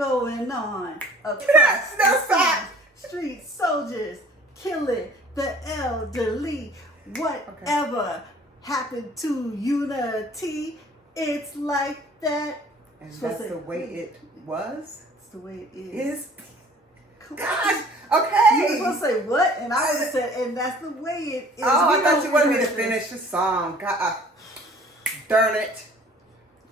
going on across That's the street? Soldiers killing the elderly. Whatever happened to unity? It's like that. And that's the way it was? It's the way it is. Gosh, okay. You were supposed to say what? And I would have said, and that's the way it is. Oh, I thought you wanted me to finish the song. God, darn it.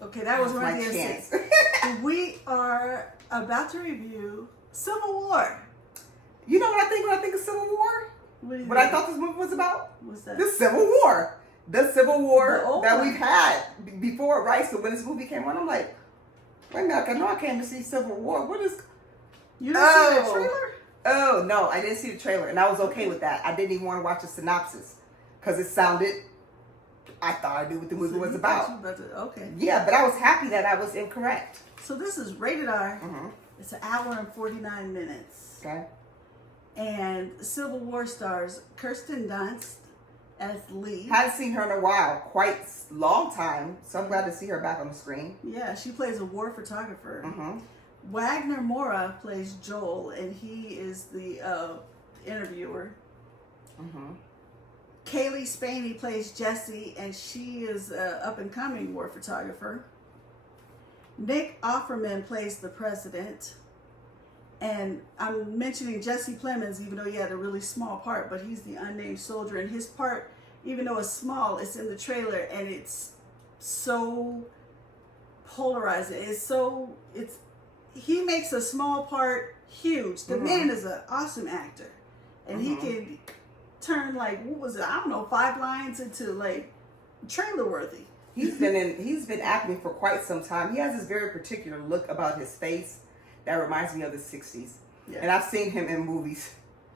Okay, that was my Run chance. DMC. We are about to review Civil War. You know what I think when I think of Civil War? What I thought this movie was about? What's that? The Civil War. The Civil War that one. we've had before, right? So when this movie came on, I'm like, wait a minute, I know I came to see Civil War. What is... You didn't see that trailer? Oh, no, I didn't see the trailer, and I was okay with that. I didn't even want to watch the synopsis because it sounded... I thought I knew what the movie was about. Okay. Yeah, but I was happy that I was incorrect. So this is rated R. It's an hour and 49 minutes. Okay. And Civil War stars Kirsten Dunst as Lee. Hadn't seen her in a while, quite long time, so I'm glad to see her back on the screen. Yeah, she plays a war photographer. Wagner Moura plays Joel, and he is the interviewer. Kaylee Spaney plays Jessie, and she is an up-and-coming war photographer. Nick Offerman plays the president. And I'm mentioning Jesse Plemons, even though he had a really small part, but he's the unnamed soldier. And his part, even though it's small, it's in the trailer, and it's so polarizing. He makes a small part huge. The man is an awesome actor. And he can turn, like, what was it? I don't know, 5 lines into, like, trailer worthy. He's been acting for quite some time. He has this very particular look about his face that reminds me of the 60s. Yeah. And I've seen him in movies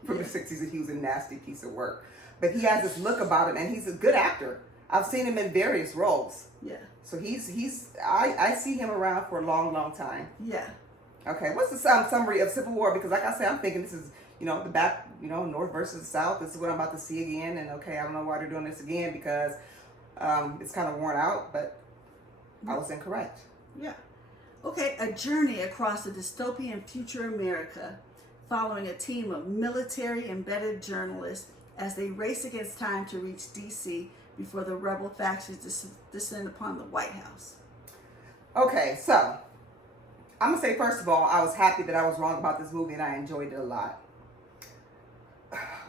from the 60s, and he was a nasty piece of work. But he has this look about him, and he's a good actor. I've seen him in various roles. Yeah. So I see him around for a long, long time. Yeah. Okay, what's the summary of Civil War? Because like I said, I'm thinking this is, the back, North versus the South. This is what I'm about to see again. And okay, I don't know why they're doing this again because it's kind of worn out, but I was incorrect. Yeah. Okay, a journey across a dystopian future America following a team of military-embedded journalists as they race against time to reach D.C. before the rebel factions descend upon the White House. Okay, so I'm going to say, first of all, I was happy that I was wrong about this movie and I enjoyed it a lot.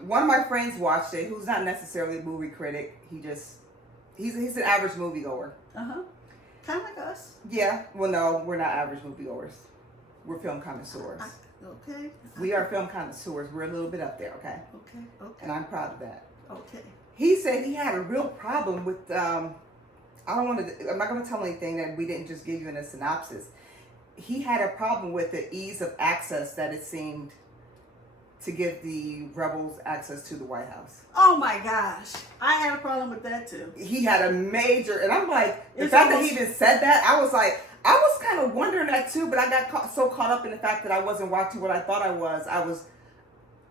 One of my friends watched it, who's not necessarily a movie critic. He's an average moviegoer. Kind of like us. Yeah. Well, no, we're not average moviegoers. We're film connoisseurs. Okay. We are film connoisseurs. We're a little bit up there, okay? Okay. And I'm proud of that. Okay. He said he had a real problem with, I'm not going to tell anything that we didn't just give you in a synopsis. He had a problem with the ease of access that it seemed to give the rebels access to the White House. Oh my gosh. I had a problem with that too. He had a major, and I'm like, the fact that he even said that, I was kind of wondering that too, but I got so caught up in the fact that I wasn't watching what I thought I was,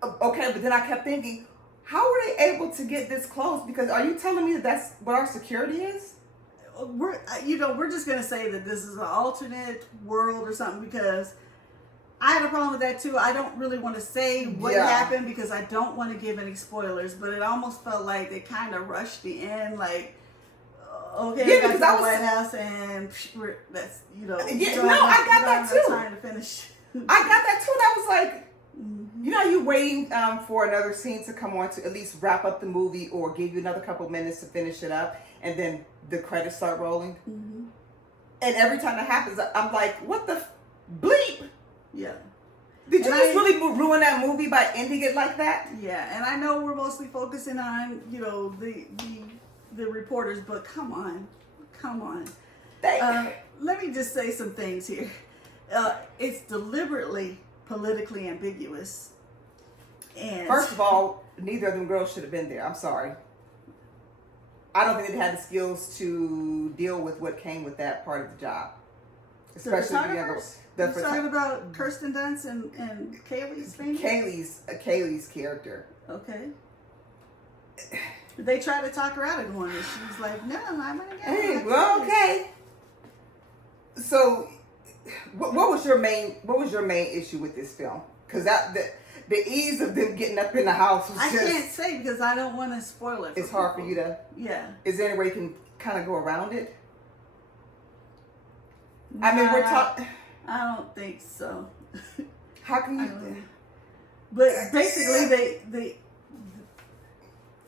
okay, but then I kept thinking, how were they able to get this close? Because are you telling me that that's what our security is? We're just going to say that this is an alternate world or something because I had a problem with that too. I don't really want to say what happened because I don't want to give any spoilers, but it almost felt like they kind of rushed the end, like, okay, got to the White House and that's, I got that too. Time to finish. I got that too, and I was like, you waiting for another scene to come on to at least wrap up the movie or give you another couple minutes to finish it up, and then the credits start rolling. And every time that happens, I'm like, what the bleep? Yeah. Did you just really ruin that movie by ending it like that? Yeah, and I know we're mostly focusing on, the reporters, but come on. Let me just say some things here. It's deliberately politically ambiguous. And first of all, neither of them girls should have been there. I'm sorry. I don't think they had the skills to deal with what came with that part of the job. Especially the younger. You're talking about Kirsten Dunst and Kaylee's thing? Kaylee's character. Okay. They tried to talk her out of going, and she was like, "No, I'm gonna get it." Hey, well, okay. So What was your main issue with this film? Because the ease of them getting up in the house was I just... can't say because I don't want to spoil it. It's hard for you to... Yeah. Is there any way you can kind of go around it? I mean, we're talking... I don't think so. How can you... But basically, they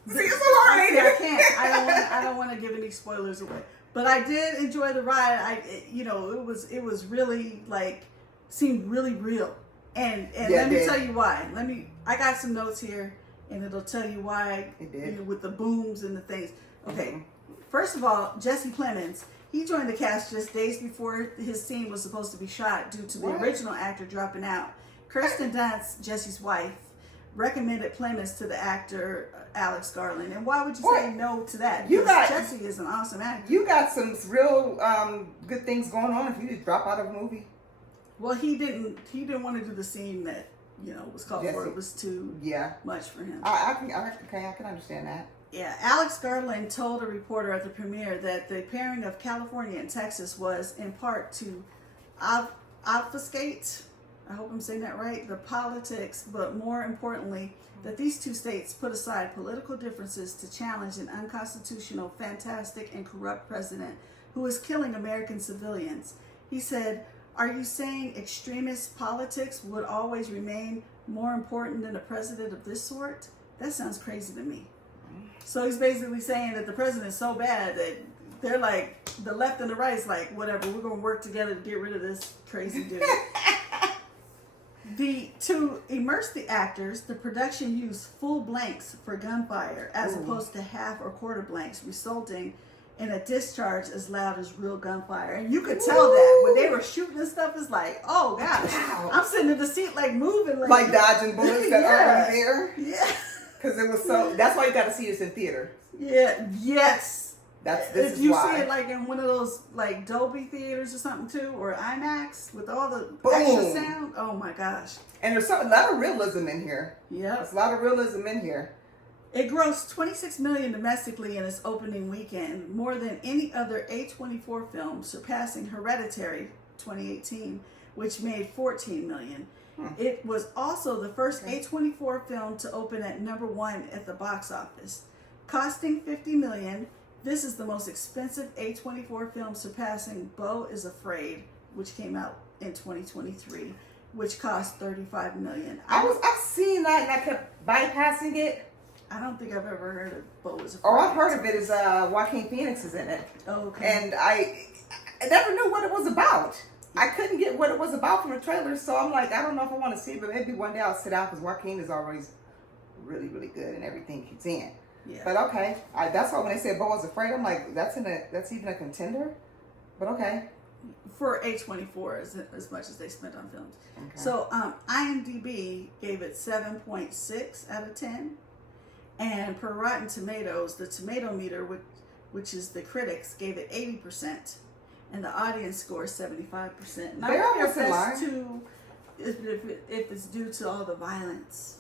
See, it's so hard. I can't. I don't want to give any spoilers away. But I did enjoy the ride. It was really like seemed really real. And let me tell you why. I got some notes here, and it'll tell you why. It did. With the booms and the things. Okay. First of all, Jesse Plemons. He joined the cast just days before his scene was supposed to be shot due to the original actor dropping out. Kirsten Dunst, Jesse's wife, recommended Plemons to the actor Alex Garland. And why would you say no to that? Because Jesse is an awesome actor. You got some real good things going on if you just drop out of a movie. Well, he didn't want to do the scene that was called for. It was too much for him. I can understand that. Yeah, Alex Garland told a reporter at the premiere that the pairing of California and Texas was in part to obfuscate, I hope I'm saying that right, the politics, but more importantly, that these two states put aside political differences to challenge an unconstitutional, fantastic, and corrupt president who is killing American civilians. He said, "Are you saying extremist politics would always remain more important than a president of this sort? That sounds crazy to me." So he's basically saying that the president is so bad that they're like, the left and the right is like, whatever, we're going to work together to get rid of this crazy dude. To immerse the actors, the production used full blanks for gunfire as opposed to half or quarter blanks, resulting in a discharge as loud as real gunfire. And you could tell that when they were shooting and stuff, it's like, oh gosh, I'm sitting in the seat like moving. Like dodging bullets that are in there? Yeah. Because it was so... That's why you got to see this in theater. Yeah. Yes. This if is you why. see it like in one of those like Dolby theaters or something too, or IMAX with all the Boom. extra sound. Oh my gosh. And there's a lot of realism in here. Yeah. There's a lot of realism in here. It grossed $26 million domestically in its opening weekend, more than any other A24 film, surpassing Hereditary 2018, which made $14 million. It was also the first A24 film to open at #1 at the box office. Costing $50 million, this is the most expensive A24 film, surpassing Beau is Afraid, which came out in 2023, which cost $35 million. I've seen that and I kept bypassing it. I don't think I've ever heard of Beau is Afraid. Oh, I've heard of it. Is Joaquin Phoenix is in it. Oh, okay. And I never knew what it was about. I couldn't get what it was about from the trailer, so I'm like, I don't know if I want to see it, but maybe one day I'll sit down because Joaquin is always really, really good in everything he's in. Yeah. But okay, that's why when they said Beau is Afraid, I'm like, that's even a contender. But okay. For A24, as much as they spent on films. Okay. So IMDb gave it 7.6 out of 10, and per Rotten Tomatoes, the tomato meter, which is the critics, gave it 80%. And the audience score is 75%. Now, I wonder if that's if it's due to all the violence.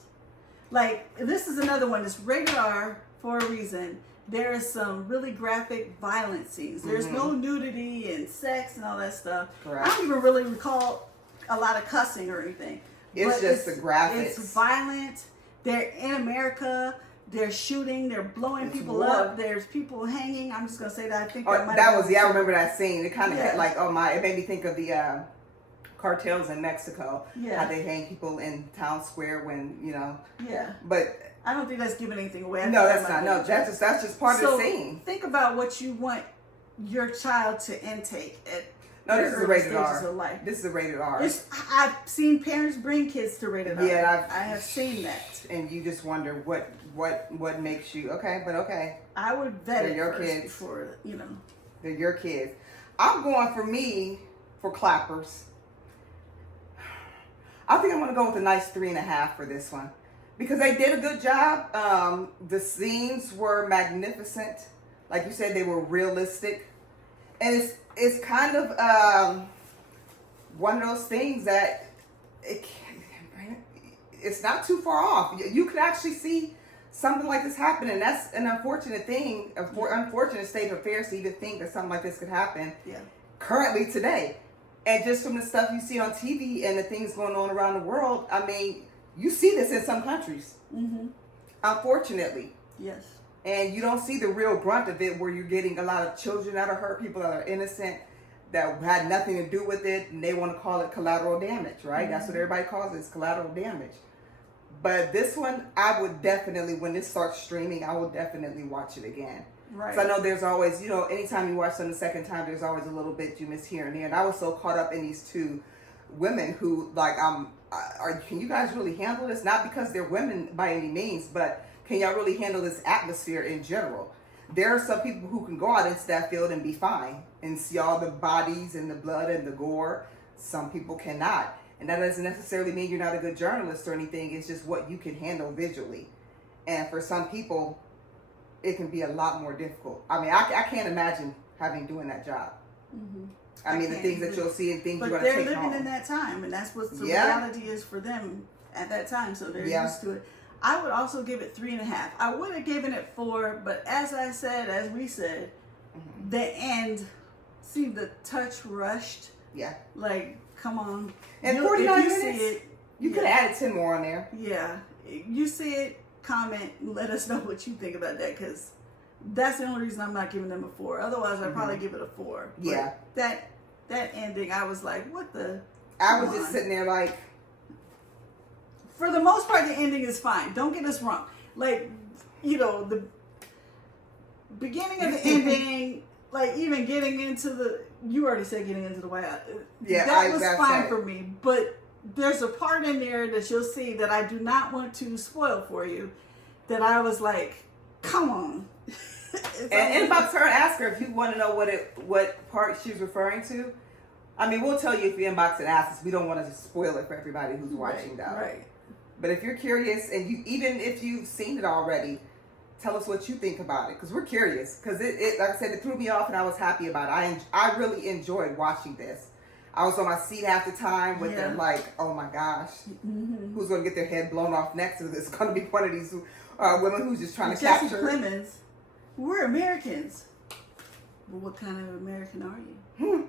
Like, this is another one that's rated R for a reason. There is some really graphic violent scenes. There's no nudity and sex and all that stuff. Correct. I don't even really recall a lot of cussing or anything. It's just the graphics. It's violent. They're in America. They're shooting, they're blowing people up, there's people hanging. I'm just going to say that. I think I remember that scene. It kind of hit like, it made me think of the cartels in Mexico. Yeah. How they hang people in town square when, Yeah. But I don't think that's giving anything away. No, that's not. No, that's just part of the scene. Think about what you want your child to intake at this is a rated R. This is a rated R. I've seen parents bring kids to rated R. Yeah, I have seen that. And you just wonder what makes you but okay. I would vet it your first kids before They're your kids. I'm going for clappers. I think I'm going to go with a nice 3.5 for this one because they did a good job. The scenes were magnificent, like you said, they were realistic, and it's kind of one of those things that it's not too far off. You could actually see something like this happen, and that's an unfortunate thing, unfortunate state of affairs to even think that something like this could happen currently today. And just from the stuff you see on TV and the things going on around the world, I mean, you see this in some countries. Mm-hmm. Unfortunately. Yes. And you don't see the real brunt of it, where you're getting a lot of children that are hurt, people that are innocent, that had nothing to do with it, and they want to call it collateral damage, right? Mm-hmm. That's what everybody calls it, is collateral damage. But this one, I would definitely, when this starts streaming, I will definitely watch it again. Right. So I know there's always, you know, anytime you watch them the second time, there's always a little bit you miss here and there. And I was so caught up in these two women who, like, can you guys really handle this? Not because they're women by any means, but can y'all really handle this atmosphere in general? There are some people who can go out into that field and be fine and see all the bodies and the blood and the gore. Some people cannot. And that doesn't necessarily mean you're not a good journalist or anything. It's just what you can handle visually. And for some people, it can be a lot more difficult. I mean, I can't imagine doing that job. Mm-hmm. I mean, the things that you'll see and things you're going to take home. But they're living in that time, and that's what the reality is for them at that time. So they're used to it. I would also give it 3.5. I would have given it 4, but as we said, mm-hmm. the end seemed a touch rushed. Yeah. Like, come on. And 49 minutes, you could have added 10 more on there. Yeah. You see it, comment, and let us know what you think about that, because that's the only reason I'm not giving them a 4. Otherwise, I'd probably give it a 4. But yeah. That ending, I was like, what the? I was just sitting there like. For the most part, the ending is fine. Don't get us wrong. Like, you know, the beginning of the ending, like even getting into you already said getting into the White House. Yeah, that was fine for me. But there's a part in there that you'll see that I do not want to spoil for you, that I was like, come on. And inbox her and ask her if you want to know what part she's referring to. I mean, we'll tell you if you inbox and ask us. We don't want to spoil it for everybody who's watching, though. Right. But if you're curious, and even if you've seen it already, tell us what you think about it, because we're curious. Because it, like I said, it threw me off, and I was happy about it. I really enjoyed watching this. I was on my seat half the time with them, like, oh my gosh, mm-hmm. who's going to get their head blown off next to this? It's going to be one of these women who's just trying to Jesse capture. Clemens, we're Americans. Well, what kind of American are you?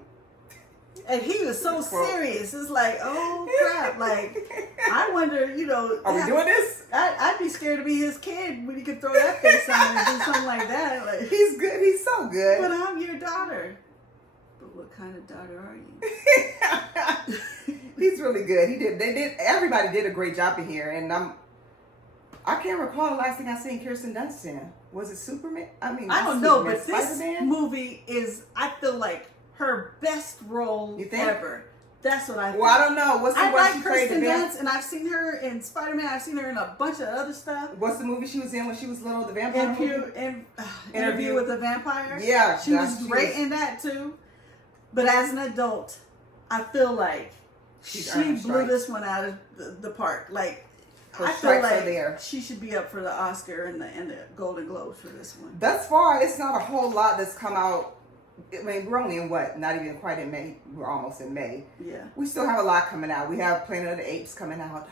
And he was so serious. It's like, oh crap! Like, I wonder, you know, are we doing this? I'd be scared to be his kid when he could throw that face on and do something like that. Like, he's good. He's so good. But I'm your daughter. But what kind of daughter are you? He's really good. Everybody did a great job in here, and I can't recall the last thing I seen Kirsten Dunst in. Was it Superman? I don't know, but this movie is, I feel like, her best role ever. That's what I think. Well, I don't know. What's the I one like she played Kirsten Dunst, and I've seen her in Spider-Man. I've seen her in a bunch of other stuff. What's the movie she was in when she was little? The vampire movie? Interview with the Vampire. Yeah. She was great in that, too. But as an adult, I feel like she blew this one out of the park. Like, I feel like she should be up for the Oscar and the Golden Globes for this one. Thus far, it's not a whole lot that's come out. I mean, we're only in not even quite in May. We're almost in May. Yeah. We still have a lot coming out. We have Planet of the Apes coming out.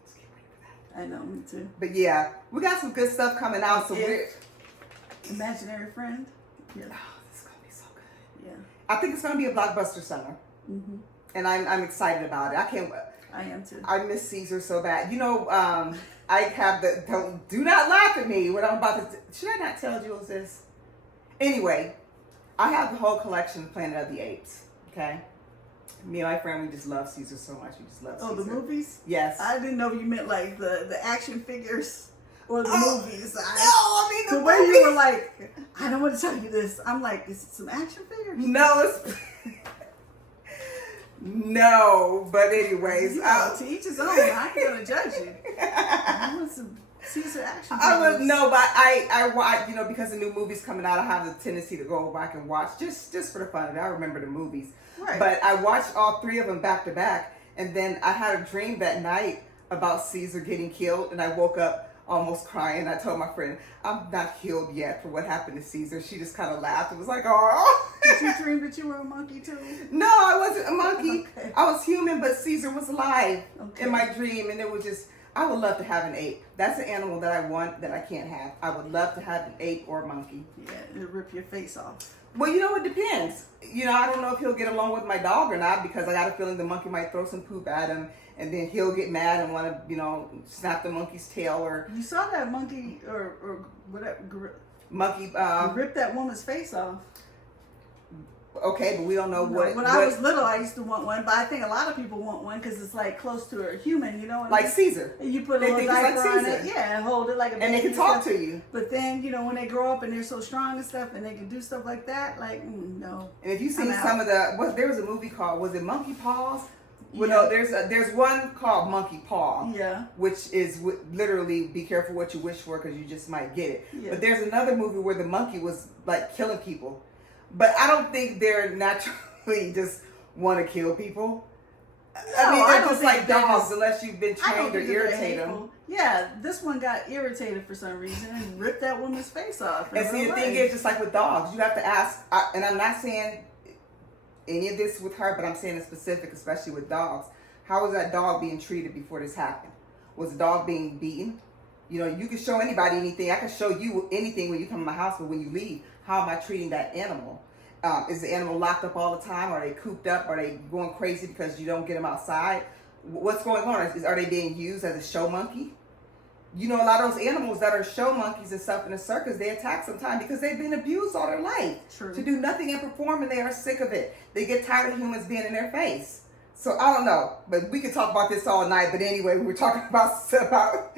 Let's get ready for that. I know, me too. But yeah, we got some good stuff coming out. So we're Imaginary Friend. Yeah. Oh, this is gonna be so good. Yeah. I think it's gonna be a blockbuster summer. Mm-hmm. And I'm excited about it. I am too. I miss Caesar so bad. You know, I have do not laugh at me when I'm about to. Should I not tell Jules this? Anyway. I have the whole collection of Planet of the Apes, okay? Me and my friend, we just love Caesar so much. We just love Caesar. Oh, the movies? Yes. I didn't know you meant like the action figures or the movies. The way you were like, I don't want to tell you this. I'm like, is it some action figures? No, it's... No, but anyways. To each his own. I ain't going to judge you. I want some Caesar action figures. I would no, but I watch, you know, because the new movies coming out, I have the tendency to go back and watch just for the fun of it. I remember the movies, right. But I watched all 3 of them back to back, and then I had a dream that night about Caesar getting killed, and I woke up almost crying. I told my friend, I'm not healed yet for what happened to Caesar. She just kind of laughed. It was like, oh. Did you dream that you were a monkey too? No, I wasn't a monkey. Okay. I was human, but Caesar was alive in my dream, and it was just. I would love to have an ape. That's an animal that I want that I can't have. I would love to have an ape or a monkey. Yeah, it'll rip your face off. Well, you know, it depends. You know, I don't know if he'll get along with my dog or not because I got a feeling the monkey might throw some poop at him and then he'll get mad and want to, you know, snap the monkey's tail or... You saw that monkey or whatever. Monkey... Rip that woman's face off. Okay, but we don't know what... When I was little, I used to want one, but I think a lot of people want one because it's like close to a human, you know what I mean? Like Caesar. You put a They little think it's diaper like on it, Caesar. yeah, and hold it like a baby. And they can talk to you. But then, you know, when they grow up and they're so strong and stuff and they can do stuff like that, like, no. And if you've seen some of the... there was a movie called... Was it Monkey Paws? Well, Yeah. no, there's one called Monkey Paw. Yeah. Which is literally be careful what you wish for because you just might get it. Yeah. But there's another movie where the monkey was like killing people. But I don't think they're naturally just want to kill people. I mean, they're just like dogs unless you've been trained to irritate them. Yeah, this one got irritated for some reason and ripped that woman's face off. And see, the thing is, just like with dogs, you have to ask, and I'm not saying any of this with her, but I'm saying it specific, especially with dogs. How was that dog being treated before this happened? Was the dog being beaten? You know, you can show anybody anything. I can show you anything when you come to my house, but when you leave, how am I treating that animal? Is the animal locked up all the time? Are they cooped up? Are they going crazy because you don't get them outside? What's going on? Are they being used as a show monkey? You know, a lot of those animals that are show monkeys and stuff in the circus, they attack sometimes because they've been abused all their life. True. To do nothing and perform, and they are sick of it. They get tired of humans being in their face. So I don't know, but we could talk about this all night. But anyway, we were talking about Civil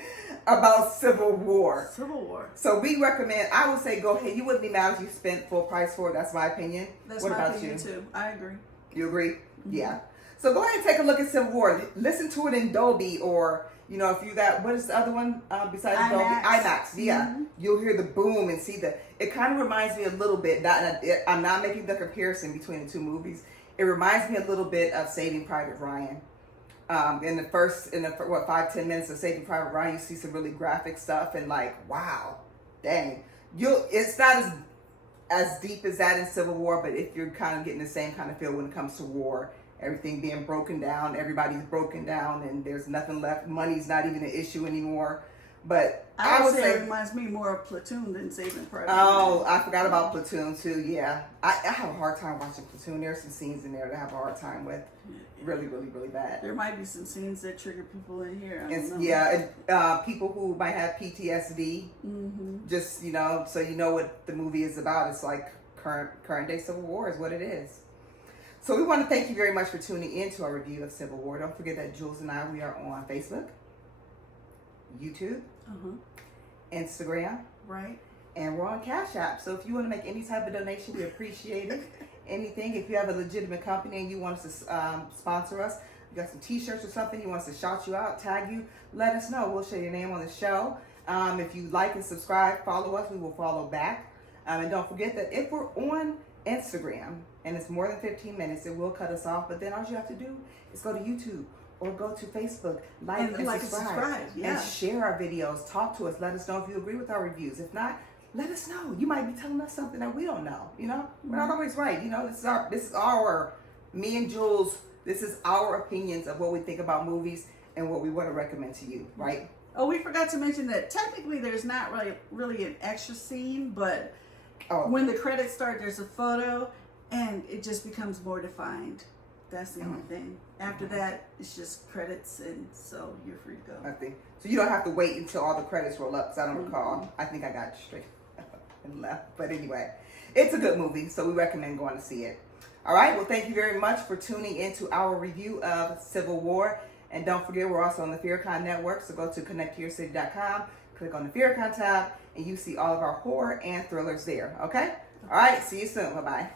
War. Civil War. So we recommend. I would say go ahead. You wouldn't be mad if you spent full price for it. That's my opinion. That's what my about opinion you? too. I agree. You agree? Mm-hmm. Yeah. So go ahead and take a look at Civil War. Listen to it in Dolby, or you know, if you got, what is the other one besides IMAX. Dolby? IMAX. Yeah. Mm-hmm. You'll hear the boom and see the. It kind of reminds me a little bit. I'm not making the comparison between the two movies. It reminds me a little bit of Saving Private Ryan. In the 5-10 minutes of Saving Private Ryan, you see some really graphic stuff and like, wow, dang. It's not as deep as that in Civil War, but if you're kind of getting the same kind of feel when it comes to war, everything being broken down, everybody's broken down, and there's nothing left. Money's not even an issue anymore. But I would say it reminds me more of Platoon than Saving Private Ryan. Oh, I forgot about Platoon too. Yeah, I have a hard time watching Platoon. There's some scenes in there that I have a hard time with. Really, really, really bad. There might be some scenes that trigger people in here. I don't know. Yeah, and people who might have PTSD. Mm-hmm. Just, you know, so you know what the movie is about. It's like current day Civil War is what it is. So we want to thank you very much for tuning in to our review of Civil War. Don't forget that Jules and I, we are on Facebook, YouTube, Instagram, right, and we're on Cash App. So if you want to make any type of donation, we appreciate it. Anything. If you have a legitimate company and you want us to sponsor us, you got some t-shirts or something, you want us to shout you out, tag you, let us know. We'll share your name on the show. If you like and subscribe, follow us, we will follow back. And don't forget that if we're on Instagram and it's more than 15 minutes, it will cut us off. But then all you have to do is go to YouTube or go to Facebook, like and subscribe. Yeah. And share our videos. Talk to us. Let us know if you agree with our reviews. If not, let us know. You might be telling us something that we don't know. You know, we're not always right. You know, this is our me and Jules. This is our opinions of what we think about movies and what we want to recommend to you. Right? Oh, we forgot to mention that technically there's not really an extra scene, but when the credits start, there's a photo, and it just becomes more defined. That's the only thing. After that, it's just credits, and so you're free to go. I think so. You don't have to wait until all the credits roll up. Because I don't recall. I think I got straight and left. But anyway, it's a good movie, so we recommend going to see it. All right. Well, thank you very much for tuning into our review of Civil War. And don't forget, we're also on the FearCon network. So go to connecttoyourcity.com, click on the FearCon tab, and you see all of our horror and thrillers there. Okay. All right. See you soon. Bye bye.